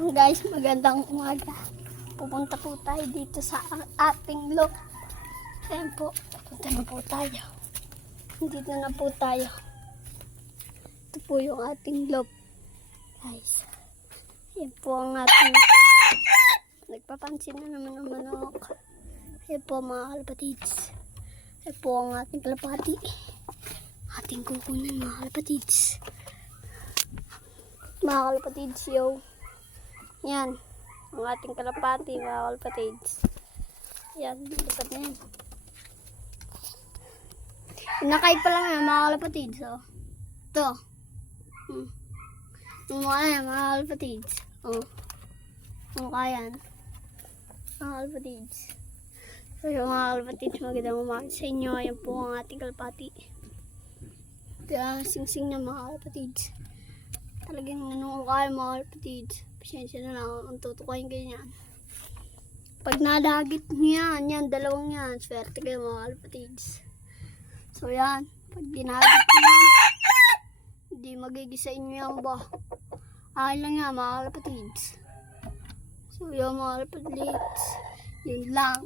Ayun guys, magandang umaga. Pupunta po tayo dito sa ating loop. Ayan po, punta na po tayo. Dito na po tayo. Ito po yung ating loop. Guys, ayan po ang ating nagpapansin na naman ng manok. Ayan po mga kalapatids. Ayan po ang ating kalapati. Ating kukunan mga kalapatids. Mga kalapatids, yo. Yan. Ang ating kalapati, mga kalapatids. Yan. Lipat na yan. Inakay pa lang yan, mga kalapatids. Oh. Ito. Yung mga yan, mga kalapatids. Oh. Ang kayan. Mga kalapatids. So, yung mga kalapatids, magandang umaga sa inyo. Ayan po ang ating kalapati. Kaya, sing-sing na mga kalapatids. Talagang nanungukay mga kalapatids. Pasensya na lang ang tutukayin ganyan. Pag nadagit niyan, yan, dalawang yan. Swerte kayo mga kalapatids. So yan, pag dinagit niyan, hindi magigisa inyo yan ba? Akin lang yan mga kalapatids. So yan mga kalapatids, yun lang.